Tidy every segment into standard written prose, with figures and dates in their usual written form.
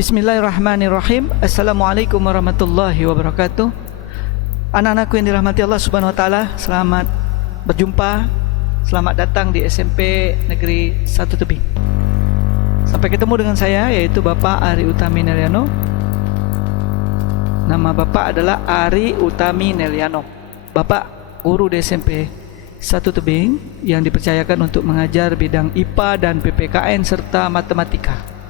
Bismillahirrahmanirrahim. Assalamualaikum warahmatullahi wabarakatuh. Anak-anakku yang dirahmati Allah Subhanahu wa taala, selamat berjumpa. Selamat datang di SMP Negeri 1 Tebing. Sampai ketemu dengan saya, yaitu Bapak Ari Utami Neliano. Nama Bapak adalah Ari Utami Neliano. Bapak guru di SMP 1 Tebing yang dipercayakan untuk mengajar bidang IPA dan PPKN serta matematika.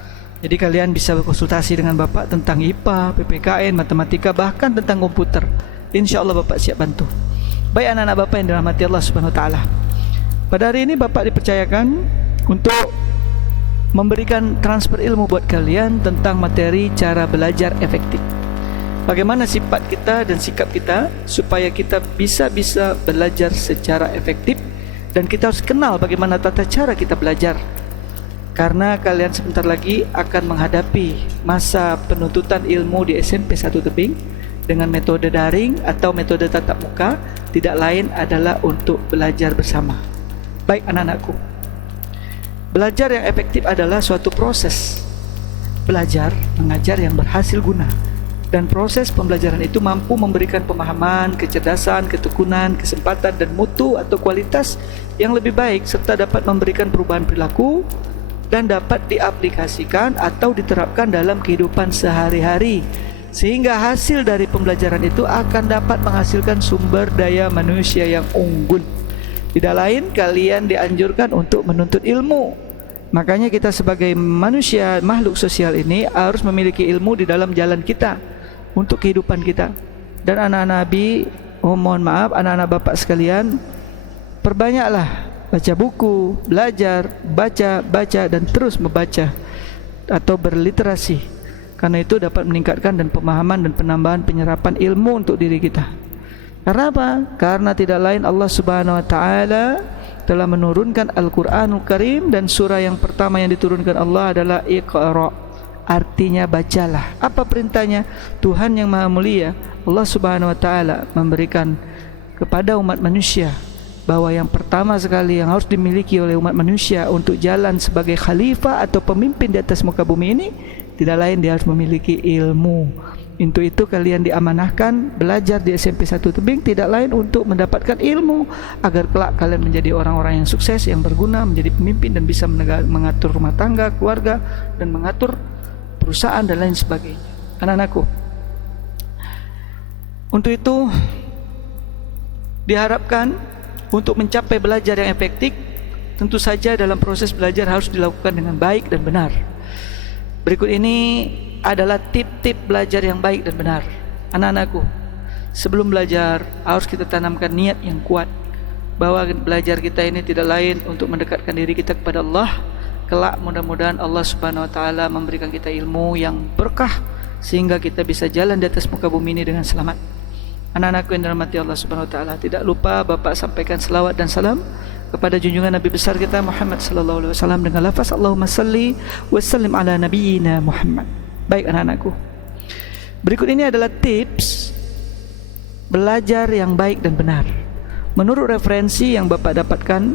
Jadi kalian bisa berkonsultasi dengan Bapak tentang IPA, PPKN, matematika, bahkan tentang komputer. Insya Allah Bapak siap bantu. Baik anak-anak Bapak yang dirahmati Allah Subhanahu wa taala. Pada hari ini Bapak dipercayakan untuk memberikan transfer ilmu buat kalian tentang materi cara belajar efektif. Bagaimana sifat kita dan sikap kita supaya kita bisa belajar secara efektif, dan kita harus kenal bagaimana tata cara kita belajar. Karena kalian sebentar lagi akan menghadapi masa penuntutan ilmu di SMP 1 Tebing dengan metode daring atau metode tatap muka, tidak lain adalah untuk belajar bersama. Baik anak-anakku, belajar yang efektif adalah suatu proses belajar mengajar yang berhasil guna, dan proses pembelajaran itu mampu memberikan pemahaman, kecerdasan, ketekunan, kesempatan dan mutu atau kualitas yang lebih baik, serta dapat memberikan perubahan perilaku dan dapat diaplikasikan atau diterapkan dalam kehidupan sehari-hari, sehingga hasil dari pembelajaran itu akan dapat menghasilkan sumber daya manusia yang unggul. Tidak lain, kalian dianjurkan untuk menuntut ilmu. Makanya kita sebagai manusia, makhluk sosial ini harus memiliki ilmu di dalam jalan kita untuk kehidupan kita. Dan anak-anak Abi, mohon maaf anak-anak Bapak sekalian, perbanyaklah baca buku, belajar, baca dan terus membaca atau berliterasi. Karena itu dapat meningkatkan dan pemahaman dan penambahan penyerapan ilmu untuk diri kita. Karena apa? Karena tidak lain Allah Subhanahu wa taala telah menurunkan Al-Qur'anul Karim, dan surah yang pertama yang diturunkan Allah adalah Iqra. Artinya bacalah. Apa perintahnya? Tuhan yang Maha Mulia, Allah Subhanahu wa taala memberikan kepada umat manusia bahwa yang pertama sekali yang harus dimiliki oleh umat manusia untuk jalan sebagai khalifah atau pemimpin di atas muka bumi ini, tidak lain dia harus memiliki ilmu. Untuk itu kalian diamanahkan belajar di SMP 1 Tebing, tidak lain untuk mendapatkan ilmu agar kelak kalian menjadi orang-orang yang sukses, yang berguna, menjadi pemimpin dan bisa mengatur rumah tangga, keluarga, dan mengatur perusahaan dan lain sebagainya. Anak-anakku, untuk itu diharapkan untuk mencapai belajar yang efektif, tentu saja dalam proses belajar harus dilakukan dengan baik dan benar. Berikut ini adalah tip-tip belajar yang baik dan benar. Anak-anakku, sebelum belajar harus kita tanamkan niat yang kuat bahwa belajar kita ini tidak lain untuk mendekatkan diri kita kepada Allah. Kelak mudah-mudahan Allah Subhanahu wa taala memberikan kita ilmu yang berkah sehingga kita bisa jalan di atas muka bumi ini dengan selamat. Anak-anakku yang dirahmati Allah Subhanahu wa taala, tidak lupa Bapak sampaikan selawat dan salam kepada junjungan Nabi besar kita Muhammad sallallahu alaihi wasallam dengan lafaz Allahumma salli wa sallim ala nabiyyina Muhammad. Baik anak-anakku, berikut ini adalah tips belajar yang baik dan benar. Menurut referensi yang Bapak dapatkan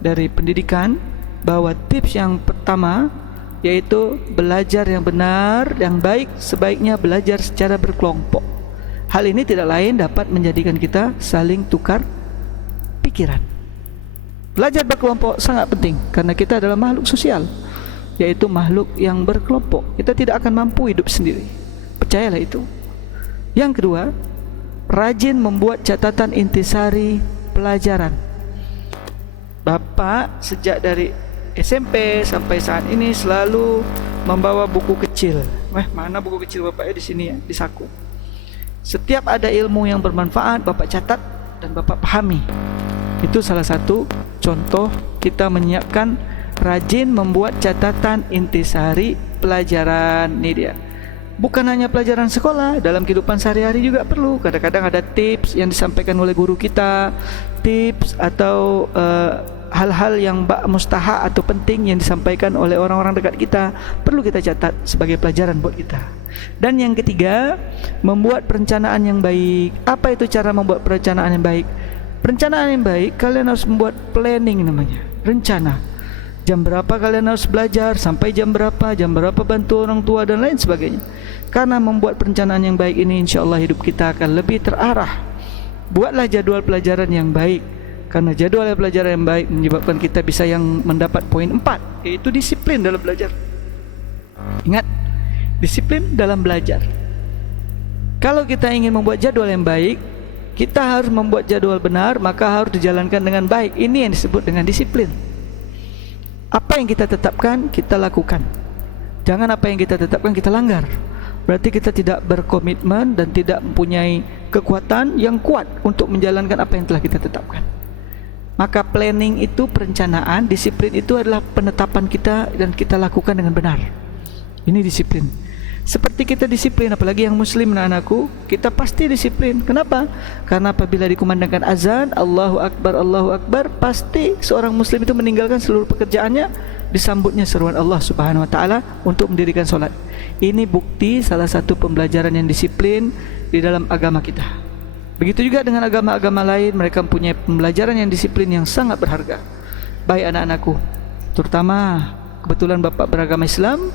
dari pendidikan, bahwa tips yang pertama yaitu belajar yang benar, yang baik, sebaiknya belajar secara berkelompok. Hal ini tidak lain dapat menjadikan kita saling tukar pikiran. Belajar berkelompok sangat penting karena kita adalah makhluk sosial, yaitu makhluk yang berkelompok. Kita tidak akan mampu hidup sendiri, percayalah itu. Yang kedua, rajin membuat catatan intisari pelajaran. Bapak sejak dari SMP sampai saat ini selalu membawa buku kecil. Mana buku kecil Bapak di sini ya, di saku. Setiap ada ilmu yang bermanfaat Bapak catat dan Bapak pahami. Itu salah satu contoh kita menyiapkan rajin membuat catatan intisari pelajaran. Ini dia. Bukan hanya pelajaran sekolah, dalam kehidupan sehari-hari juga perlu. Kadang-kadang ada tips yang disampaikan oleh guru kita, tips atau hal-hal yang mustahak atau penting yang disampaikan oleh orang-orang dekat kita, perlu kita catat sebagai pelajaran buat kita. Dan yang ketiga, membuat perencanaan yang baik. Apa itu cara membuat perencanaan yang baik? Perencanaan yang baik, kalian harus membuat planning namanya, rencana. Jam berapa kalian harus belajar, sampai jam berapa bantu orang tua dan lain sebagainya. Karena membuat perencanaan yang baik ini, insya-Allah hidup kita akan lebih terarah. Buatlah jadwal pelajaran yang baik, karena jadwal pelajaran yang baik menyebabkan kita bisa yang mendapat poin 4, yaitu disiplin dalam belajar. Ingat, disiplin dalam belajar. Kalau kita ingin membuat jadwal yang baik, kita harus membuat jadwal benar, maka harus dijalankan dengan baik. Ini yang disebut dengan disiplin. Apa yang kita tetapkan, kita lakukan. Jangan apa yang kita tetapkan kita langgar. Berarti kita tidak berkomitmen dan tidak mempunyai kekuatan yang kuat untuk menjalankan apa yang telah kita tetapkan. Maka planning itu perencanaan, disiplin itu adalah penetapan kita dan kita lakukan dengan benar. Ini disiplin. Seperti kita disiplin, apalagi yang muslim anak-anakku, kita pasti disiplin. Kenapa? Karena apabila dikumandangkan azan, Allahu Akbar, pasti seorang muslim itu meninggalkan seluruh pekerjaannya, disambutnya seruan Allah Subhanahu wa taala untuk mendirikan solat. Ini bukti salah satu pembelajaran yang disiplin di dalam agama kita. Begitu juga dengan agama-agama lain, mereka mempunyai pembelajaran yang disiplin yang sangat berharga. Baik anak-anakku, terutama kebetulan bapak beragama Islam,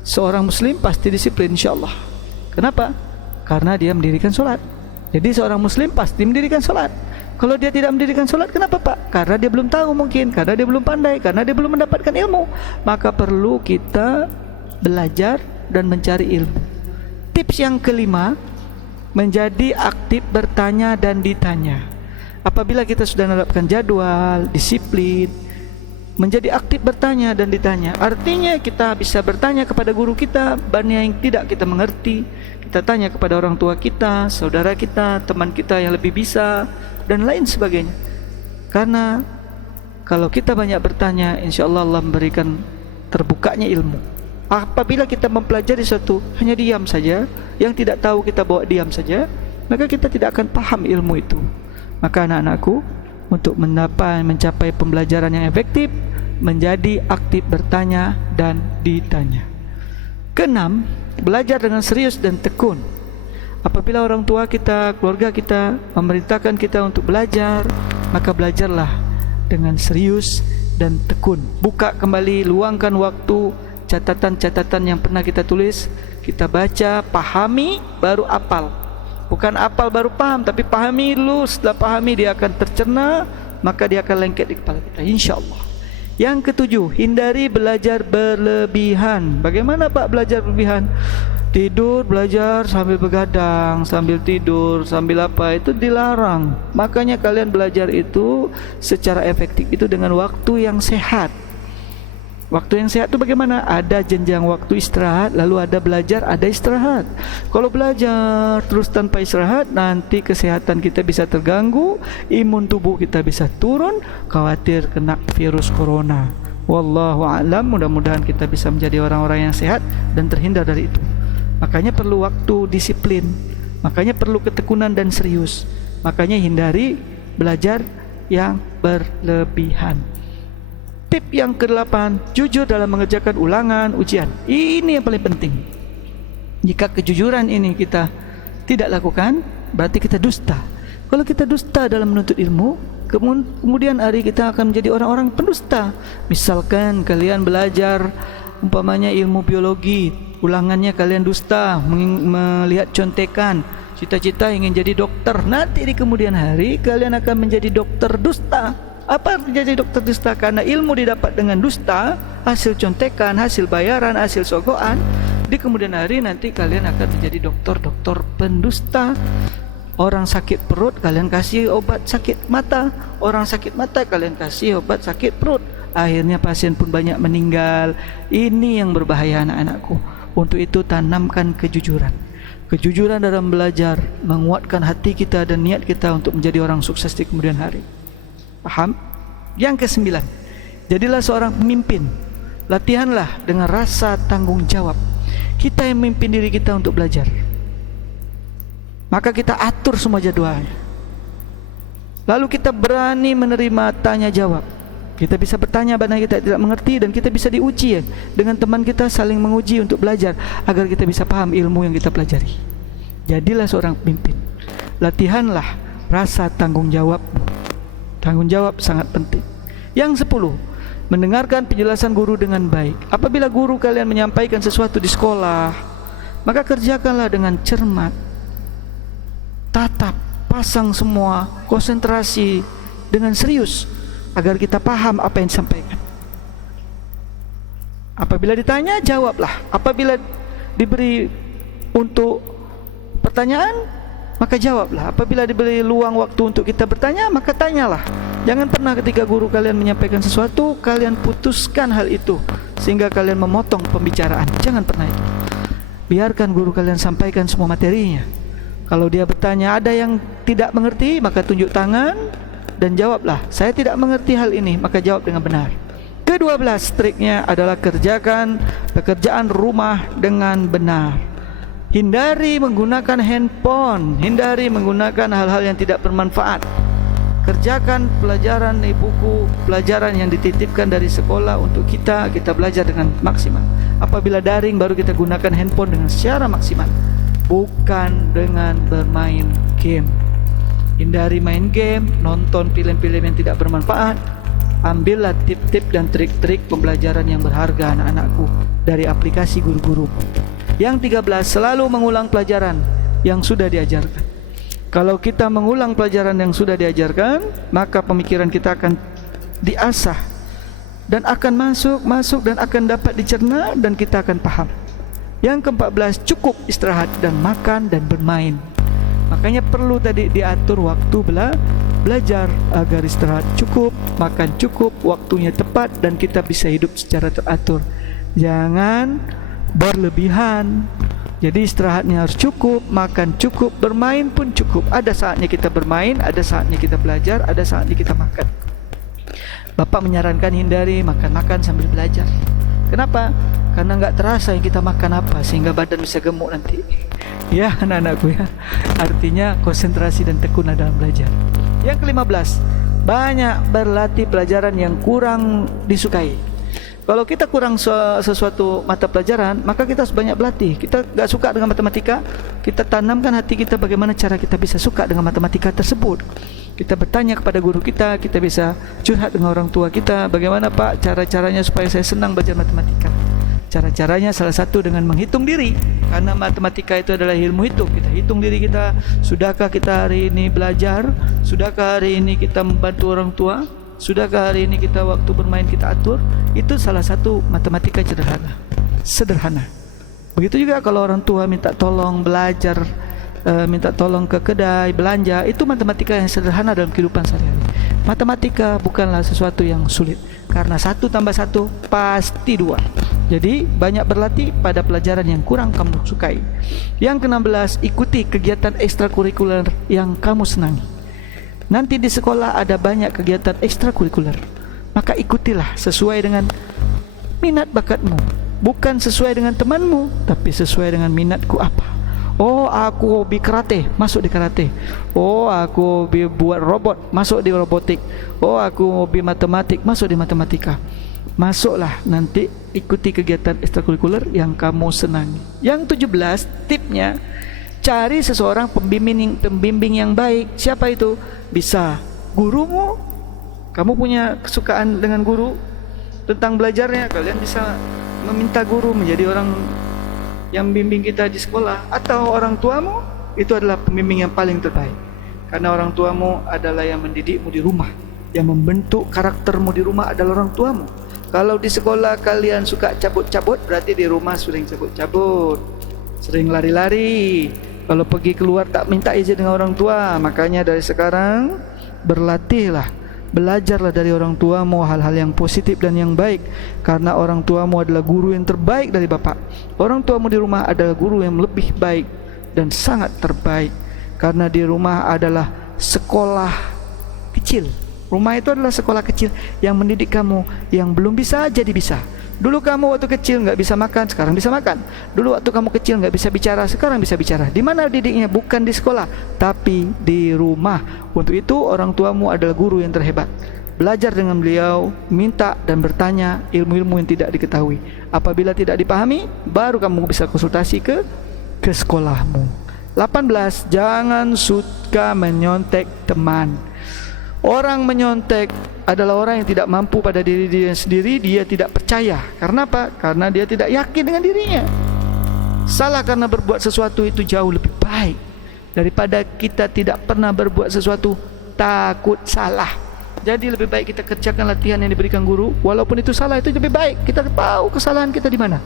seorang muslim pasti disiplin insyaAllah. Kenapa? Karena dia mendirikan solat. Jadi seorang muslim pasti mendirikan solat. Kalau dia tidak mendirikan solat, kenapa Pak? Karena dia belum tahu mungkin, karena dia belum pandai, karena dia belum mendapatkan ilmu. Maka perlu kita belajar dan mencari ilmu. Tips yang kelima, menjadi aktif bertanya dan ditanya. Apabila kita sudah menerapkan jadwal, disiplin, menjadi aktif bertanya dan ditanya, artinya kita bisa bertanya kepada guru kita banyak yang tidak kita mengerti. Kita tanya kepada orang tua kita, saudara kita, teman kita yang lebih bisa dan lain sebagainya. Karena kalau kita banyak bertanya, insya-Allah Allah memberikan terbukanya ilmu. Apabila kita mempelajari sesuatu hanya diam saja, yang tidak tahu kita bawa diam saja, maka kita tidak akan paham ilmu itu. Maka anak-anakku, untuk mencapai pembelajaran yang efektif, menjadi aktif bertanya dan ditanya. Keenam, belajar dengan serius dan tekun. Apabila orang tua kita, keluarga kita memerintahkan kita untuk belajar, maka belajarlah dengan serius dan tekun. Buka kembali, luangkan waktu, catatan-catatan yang pernah kita tulis, kita baca, pahami, baru apal. Bukan apal baru paham, tapi pahami dulu. Setelah pahami, dia akan tercerna, maka dia akan lengket di kepala kita, insya-Allah. Yang ketujuh, hindari belajar berlebihan. Bagaimana Pak belajar berlebihan? Tidur, belajar sambil begadang, sambil tidur, sambil apa, itu dilarang. Makanya kalian belajar itu secara efektif itu dengan waktu yang sehat. Waktu yang sehat itu bagaimana? Ada jenjang waktu istirahat, lalu ada belajar, ada istirahat. Kalau belajar terus tanpa istirahat, nanti kesehatan kita bisa terganggu, imun tubuh kita bisa turun, khawatir kena virus corona. Wallahu a'lam, mudah-mudahan kita bisa menjadi orang-orang yang sehat dan terhindar dari itu. Makanya perlu waktu, disiplin. Makanya perlu ketekunan dan serius. Makanya hindari belajar yang berlebihan. Tip yang ke-8, jujur dalam mengerjakan ulangan ujian. Ini yang paling penting. Jika kejujuran ini kita tidak lakukan, berarti kita dusta. Kalau kita dusta dalam menuntut ilmu, kemudian hari kita akan menjadi orang-orang pendusta. Misalkan kalian belajar umpamanya ilmu biologi, ulangannya kalian dusta, melihat contekan, cita-cita ingin jadi dokter. Nanti di kemudian hari kalian akan menjadi dokter dusta. Apa menjadi dokter dusta? Karena ilmu didapat dengan dusta, hasil contekan, hasil bayaran, hasil sogokan. Di kemudian hari nanti kalian akan menjadi dokter-dokter pendusta. Orang sakit perut kalian kasih obat sakit mata, orang sakit mata kalian kasih obat sakit perut. Akhirnya pasien pun banyak meninggal. Ini yang berbahaya anak-anakku. Untuk itu tanamkan kejujuran. Kejujuran dalam belajar menguatkan hati kita dan niat kita untuk menjadi orang sukses di kemudian hari. Paham? Yang ke-9, jadilah seorang pemimpin. Latihanlah dengan rasa tanggung jawab. Kita yang memimpin diri kita untuk belajar, maka kita atur semua jadwalnya. Lalu kita berani menerima tanya jawab. Kita bisa bertanya mana kita tidak mengerti, dan kita bisa diuji ya, dengan teman kita saling menguji untuk belajar agar kita bisa paham ilmu yang kita pelajari. Jadilah seorang pemimpin. Latihanlah rasa tanggung jawab. Tanggung jawab sangat penting. Yang 10, mendengarkan penjelasan guru dengan baik. Apabila guru kalian menyampaikan sesuatu di sekolah, maka kerjakanlah dengan cermat, tatap, pasang semua, konsentrasi dengan serius agar kita paham apa yang disampaikan. Apabila ditanya, jawablah. Apabila diberi untuk pertanyaan, maka jawablah. Apabila diberi luang waktu untuk kita bertanya, maka tanyalah. Jangan pernah ketika guru kalian menyampaikan sesuatu, kalian putuskan hal itu sehingga kalian memotong pembicaraan. Jangan pernah itu. Biarkan guru kalian sampaikan semua materinya. Kalau dia bertanya ada yang tidak mengerti, maka tunjuk tangan dan jawablah, saya tidak mengerti hal ini, maka jawab dengan benar. Ke-12 triknya adalah kerjakan pekerjaan rumah dengan benar. Hindari menggunakan handphone, hindari menggunakan hal-hal yang tidak bermanfaat. Kerjakan pelajaran di buku, pelajaran yang dititipkan dari sekolah untuk kita belajar dengan maksimal. Apabila daring, baru kita gunakan handphone dengan secara maksimal, bukan dengan bermain game. Hindari main game, nonton film-film yang tidak bermanfaat. Ambillah tip-tip dan trik-trik pembelajaran yang berharga anak-anakku dari aplikasi guru-guru. Yang 13, selalu mengulang pelajaran yang sudah diajarkan. Kalau kita mengulang pelajaran yang sudah diajarkan, maka pemikiran kita akan diasah dan akan masuk dan akan dapat dicerna dan kita akan paham. Yang ke-14, cukup istirahat dan makan dan bermain. Makanya perlu tadi diatur waktu belajar agar istirahat cukup, makan cukup, waktunya tepat, dan kita bisa hidup secara teratur. Jangan berlebihan. Jadi istirahatnya harus cukup, makan cukup, bermain pun cukup. Ada saatnya kita bermain, ada saatnya kita belajar, ada saatnya kita makan. Bapak menyarankan hindari makan-makan sambil belajar. Kenapa? Karena nggak terasa yang kita makan apa, sehingga badan bisa gemuk nanti. Ya anak-anakku ya. Artinya konsentrasi dan tekun dalam belajar. Yang ke-15, banyak berlatih pelajaran yang kurang disukai. Kalau kita kurang sesuatu mata pelajaran, maka kita harus banyak berlatih. Kita gak suka dengan matematika, kita tanamkan hati kita bagaimana cara kita bisa suka dengan matematika tersebut. Kita bertanya kepada guru kita bisa curhat dengan orang tua kita, bagaimana Pak cara-caranya supaya saya senang belajar matematika. Cara-caranya salah satu dengan menghitung diri, karena matematika itu adalah ilmu hitung. Kita hitung diri kita, sudahkah kita hari ini belajar, sudahkah hari ini kita membantu orang tua, sudahkah hari ini kita waktu bermain kita atur. Itu salah satu matematika sederhana. Begitu juga kalau orang tua minta tolong belajar, minta tolong ke kedai belanja, itu matematika yang sederhana dalam kehidupan sehari-hari. Matematika bukanlah sesuatu yang sulit, karena 1 tambah 1 pasti 2. Jadi banyak berlatih pada pelajaran yang kurang kamu sukai. Yang ke-16, ikuti kegiatan ekstrakurikuler yang kamu senangi. Nanti di sekolah ada banyak kegiatan ekstrakurikuler, maka ikutilah sesuai dengan minat bakatmu, bukan sesuai dengan temanmu, tapi sesuai dengan minatku apa. Oh, aku hobi karate, masuk di karate. Oh, aku hobi buat robot, masuk di robotik. Oh, aku hobi matematik, masuk di matematika. Masuklah nanti, ikuti kegiatan ekstrakurikuler yang kamu senangi. Yang 17, tipnya, cari seseorang pembimbing yang baik. Siapa itu? Bisa gurumu. Kamu punya kesukaan dengan guru tentang belajarnya, kalian bisa meminta guru menjadi orang yang membimbing kita di sekolah. Atau orang tuamu, itu adalah pembimbing yang paling terbaik, karena orang tuamu adalah yang mendidikmu di rumah. Yang membentuk karaktermu di rumah adalah orang tuamu. Kalau di sekolah kalian suka cabut-cabut, berarti di rumah sering cabut-cabut, sering lari-lari. Kalau pergi keluar tak minta izin dengan orang tua. Makanya dari sekarang berlatihlah, belajarlah dari orang tuamu hal-hal yang positif dan yang baik, karena orang tuamu adalah guru yang terbaik dari bapak. Orang tuamu di rumah adalah guru yang lebih baik dan sangat terbaik, karena di rumah adalah sekolah kecil. Rumah itu adalah sekolah kecil yang mendidik kamu yang belum bisa jadi bisa. Dulu kamu waktu kecil nggak bisa makan, sekarang bisa makan. Dulu waktu kamu kecil nggak bisa bicara, sekarang bisa bicara. Di mana didiknya? Bukan di sekolah, tapi di rumah. Untuk itu orang tuamu adalah guru yang terhebat. Belajar dengan beliau, minta dan bertanya ilmu-ilmu yang tidak diketahui. Apabila tidak dipahami, baru kamu bisa konsultasi ke sekolahmu. 18, jangan suka menyontek teman. Orang menyontek adalah orang yang tidak mampu pada diri dia sendiri. Dia tidak percaya. Karena apa? Karena dia tidak yakin dengan dirinya. Salah karena berbuat sesuatu itu jauh lebih baik daripada kita tidak pernah berbuat sesuatu takut salah. Jadi lebih baik kita kerjakan latihan yang diberikan guru. Walaupun itu salah, itu lebih baik. Kita tahu kesalahan kita di mana.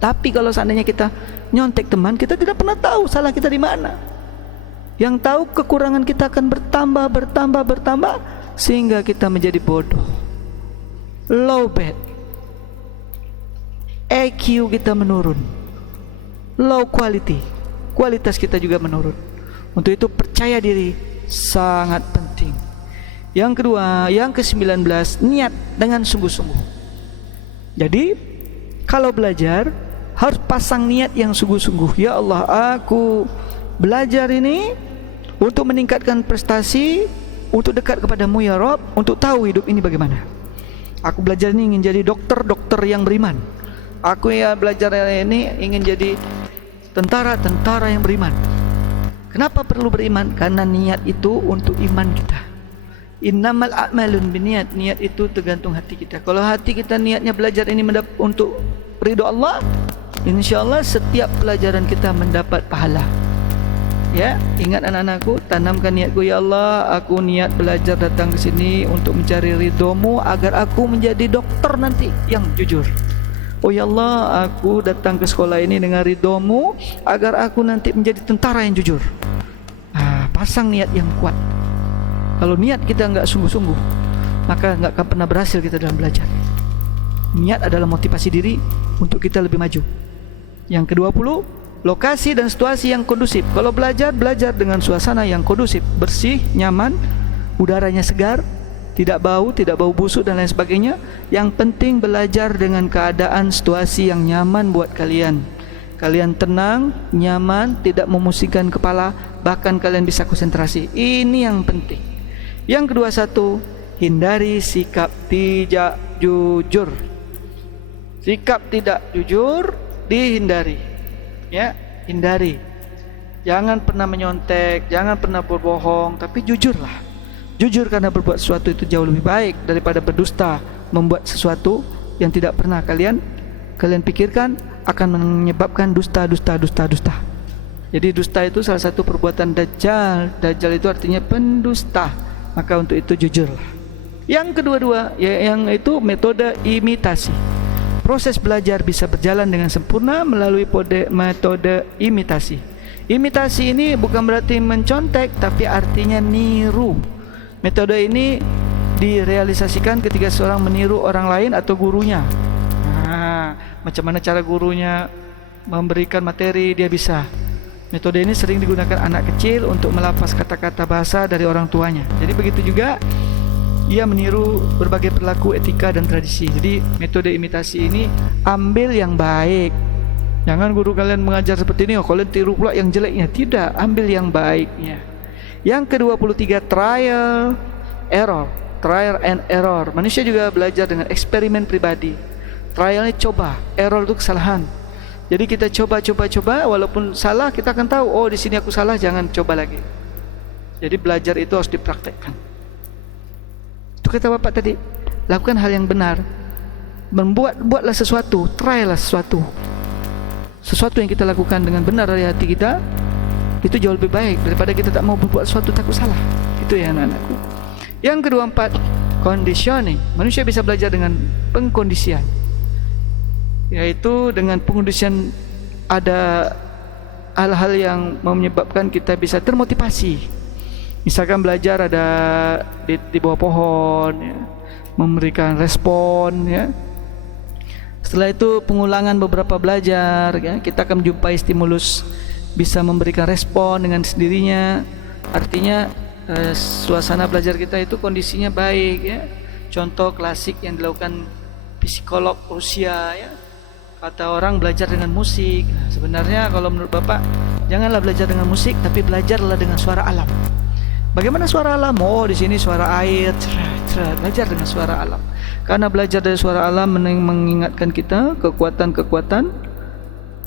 Tapi kalau seandainya kita nyontek teman, kita tidak pernah tahu salah kita di mana. Yang tahu kekurangan kita akan bertambah sehingga kita menjadi bodoh, low bad, EQ kita menurun, low quality, kualitas kita juga menurun. Untuk itu percaya diri sangat penting. Yang kedua, yang ke-19, niat dengan sungguh-sungguh. Jadi kalau belajar harus pasang niat yang sungguh-sungguh. Ya Allah, aku belajar ini untuk meningkatkan prestasi, untuk dekat kepadamu ya Rabb, untuk tahu hidup ini bagaimana. Aku belajar ini ingin jadi dokter yang beriman. Aku ya belajar ini ingin jadi tentara yang beriman. Kenapa perlu beriman? Karena niat itu untuk iman kita. Innamal a'malun binniyat. Niat itu tergantung hati kita. Kalau hati kita niatnya belajar ini untuk ridho Allah, insyaallah setiap pelajaran kita mendapat pahala. Ya, ingat anak-anakku, tanamkan niatku, ya Allah, aku niat belajar datang ke sini untuk mencari ridhomu agar aku menjadi dokter nanti yang jujur. Oh ya Allah, aku datang ke sekolah ini dengan ridhomu agar aku nanti menjadi tentara yang jujur. Pasang niat yang kuat. Kalau niat kita enggak sungguh-sungguh, maka enggak akan pernah berhasil kita dalam belajar. Niat adalah motivasi diri untuk kita lebih maju. Yang ke-20, lokasi dan situasi yang kondusif. Kalau belajar dengan suasana yang kondusif, bersih, nyaman, udaranya segar, tidak bau busuk dan lain sebagainya. Yang penting belajar dengan keadaan situasi yang nyaman buat kalian. Kalian tenang, nyaman, tidak memusingkan kepala, bahkan kalian bisa konsentrasi. Ini yang penting. Yang ke-21, hindari sikap tidak jujur. Sikap tidak jujur dihindari. Ya, hindari. Jangan pernah menyontek, jangan pernah berbohong, tapi jujurlah. Jujur karena berbuat sesuatu itu jauh lebih baik daripada berdusta, membuat sesuatu yang tidak pernah kalian pikirkan akan menyebabkan dusta. Jadi dusta itu salah satu perbuatan dajjal. Dajjal itu artinya pendusta. Maka untuk itu jujurlah. Yang kedua, yang itu metode imitasi. Proses belajar bisa berjalan dengan sempurna melalui metode imitasi. Imitasi ini bukan berarti mencontek, tapi artinya niru. Metode ini direalisasikan ketika seorang meniru orang lain atau gurunya. Macam mana cara gurunya memberikan materi, dia bisa. Metode ini sering digunakan anak kecil untuk melafaz kata-kata bahasa dari orang tuanya. Jadi begitu juga ia meniru berbagai perilaku, etika dan tradisi. Jadi metode imitasi ini ambil yang baik. Jangan guru kalian mengajar seperti ini, kalian tiru pula yang jeleknya. Tidak, ambil yang baiknya. Yang ke-23, trial and error. Manusia juga belajar dengan eksperimen pribadi. Trial ini coba, error itu kesalahan. Jadi kita coba, walaupun salah kita akan tahu, oh di sini aku salah, jangan coba lagi. Jadi belajar itu harus dipraktekkan. Itu kata Bapak tadi, lakukan hal yang benar. Buatlah sesuatu, try lah sesuatu. Sesuatu yang kita lakukan dengan benar dari hati kita, itu jauh lebih baik daripada kita tak mau berbuat sesuatu takut salah. Itu ya anak-anakku. Yang ke-24, conditioning. Manusia bisa belajar dengan pengkondisian, yaitu dengan pengkondisian ada hal-hal yang menyebabkan kita bisa termotivasi. Misalkan belajar ada di bawah pohon, ya, memberikan respon, ya. Setelah itu pengulangan beberapa belajar, ya, kita akan menjumpai stimulus bisa memberikan respon dengan sendirinya. Artinya suasana belajar kita itu kondisinya baik, ya. Contoh klasik yang dilakukan psikolog Rusia, ya. Kata orang belajar dengan musik. Sebenarnya kalau menurut Bapak, janganlah belajar dengan musik, tapi belajarlah dengan suara alam. Bagaimana suara alam? Oh, di sini suara air. Belajar dengan suara alam. Karena belajar dari suara alam mengingatkan kita kekuatan-kekuatan,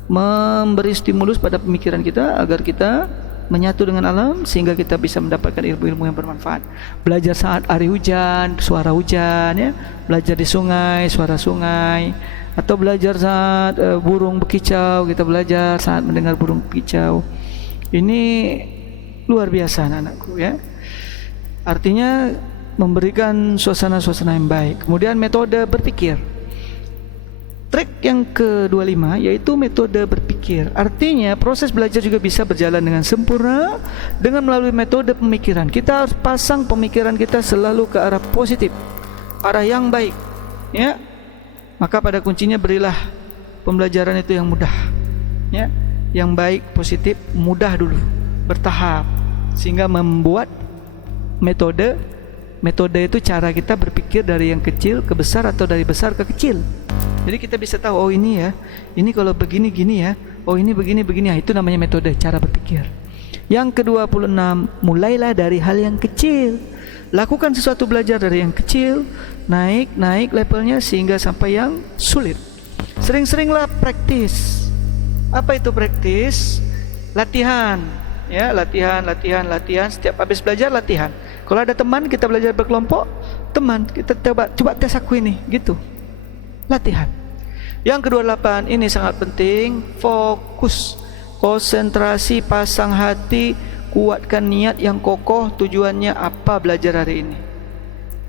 memberi stimulus pada pemikiran kita agar kita menyatu dengan alam sehingga kita bisa mendapatkan ilmu-ilmu yang bermanfaat. Belajar saat hari hujan, suara hujan ya, belajar di sungai, suara sungai, atau belajar saat burung berkicau, kita belajar saat mendengar burung berkicau. Ini luar biasa anak-anakku ya. Artinya memberikan suasana-suasana yang baik. Kemudian metode berpikir. Trik yang ke-25 yaitu metode berpikir. Artinya proses belajar juga bisa berjalan dengan sempurna dengan melalui metode pemikiran. Kita harus pasang pemikiran kita selalu ke arah positif, arah yang baik ya. Maka pada kuncinya berilah pembelajaran itu yang mudah ya, yang baik, positif, mudah dulu, bertahap, sehingga membuat metode itu cara kita berpikir dari yang kecil ke besar atau dari besar ke kecil. Jadi kita bisa tahu, oh ini ya, ini kalau begini gini ya, oh ini begini ya, itu namanya metode cara berpikir. Yang ke-26, mulailah dari hal yang kecil. Lakukan sesuatu belajar dari yang kecil, naik levelnya sehingga sampai yang sulit. Sering-seringlah praktis. Apa itu praktis? Latihan. Ya, latihan. Setiap habis belajar latihan. Kalau ada teman kita belajar berkelompok, teman kita coba tes aku ini, gitu. Latihan. Yang ke-28 ini sangat penting, fokus, konsentrasi, pasang hati, kuatkan niat yang kokoh. Tujuannya apa belajar hari ini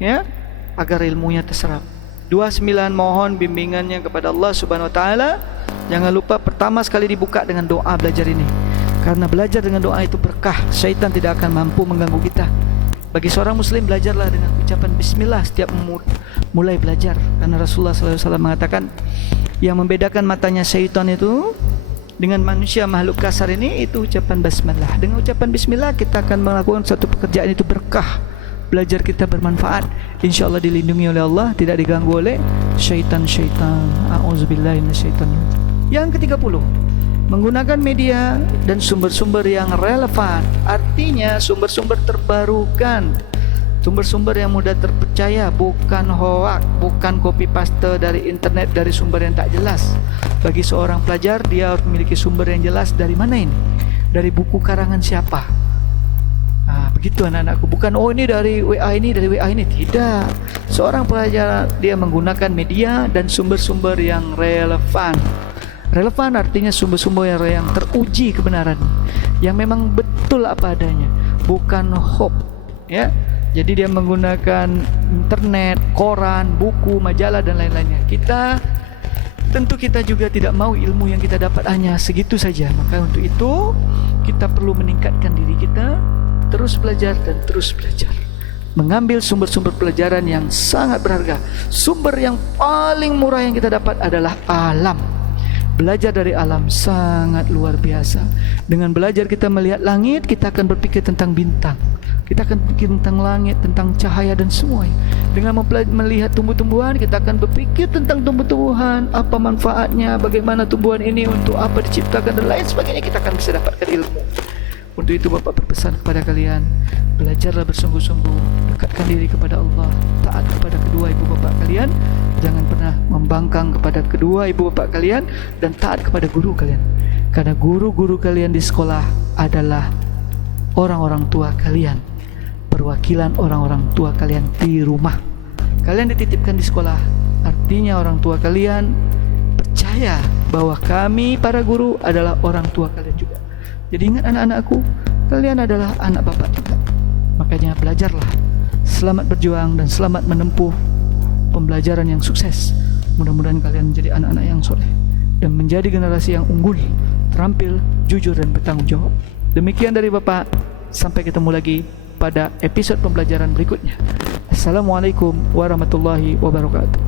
ya, agar ilmunya terserap. 29, mohon bimbingannya kepada Allah Subhanahu wa taala. Jangan lupa pertama sekali dibuka dengan doa belajar ini, karena belajar dengan doa itu berkah. Syaitan tidak akan mampu mengganggu kita. Bagi seorang muslim, belajarlah dengan ucapan bismillah setiap mulai belajar, karena Rasulullah SAW mengatakan yang membedakan matanya syaitan itu dengan manusia makhluk kasar ini itu ucapan bismillah. Dengan ucapan bismillah kita akan melakukan satu pekerjaan itu berkah, belajar kita bermanfaat, insyaallah dilindungi oleh Allah, tidak diganggu oleh syaitan-syaitan. A'udzubillahi minasyaitonir rajim. Yang ke-30, menggunakan media dan sumber-sumber yang relevan. Artinya sumber-sumber terbarukan, sumber-sumber yang mudah terpercaya, bukan hoak, bukan copy paste dari internet, dari sumber yang tak jelas. Bagi seorang pelajar, dia harus memiliki sumber yang jelas. Dari mana ini? Dari buku karangan siapa? Nah, begitu anak-anakku. Bukan oh ini dari WA ini, dari WA ini. Tidak. Seorang pelajar dia menggunakan media dan sumber-sumber yang relevan. Relevan artinya sumber-sumber yang teruji kebenaran, yang memang betul apa adanya, bukan hoax ya. Jadi dia menggunakan internet, koran, buku, majalah dan lain-lainnya. Tentu kita juga tidak mau ilmu yang kita dapat hanya segitu saja. Maka untuk itu kita perlu meningkatkan diri kita, terus belajar dan terus belajar, mengambil sumber-sumber pelajaran yang sangat berharga. Sumber yang paling murah yang kita dapat adalah alam. Belajar dari alam sangat luar biasa. Dengan belajar kita melihat langit, kita akan berpikir tentang bintang, kita akan berpikir tentang langit, tentang cahaya dan semuanya. Dengan melihat tumbuh-tumbuhan, kita akan berpikir tentang tumbuh-tumbuhan, apa manfaatnya, bagaimana tumbuhan ini, untuk apa diciptakan dan lain sebagainya. Kita akan bisa dapatkan ilmu. Untuk itu Bapak berpesan kepada kalian, belajarlah bersungguh-sungguh, dekatkan diri kepada Allah, taat kepada kedua ibu bapak kalian, jangan pernah membangkang kepada kedua ibu bapak kalian, dan taat kepada guru kalian, karena guru-guru kalian di sekolah adalah orang-orang tua kalian, perwakilan orang-orang tua kalian di rumah. Kalian dititipkan di sekolah, artinya orang tua kalian percaya bahwa kami para guru adalah orang tua kalian juga. Jadi ingat anak-anakku, kalian adalah anak bapak juga. Makanya belajarlah. Selamat berjuang dan selamat menempuh pembelajaran yang sukses. Mudah-mudahan kalian menjadi anak-anak yang soleh dan menjadi generasi yang unggul, terampil, jujur dan bertanggung jawab. Demikian dari Bapak. Sampai ketemu lagi pada episode pembelajaran berikutnya. Assalamualaikum warahmatullahi wabarakatuh.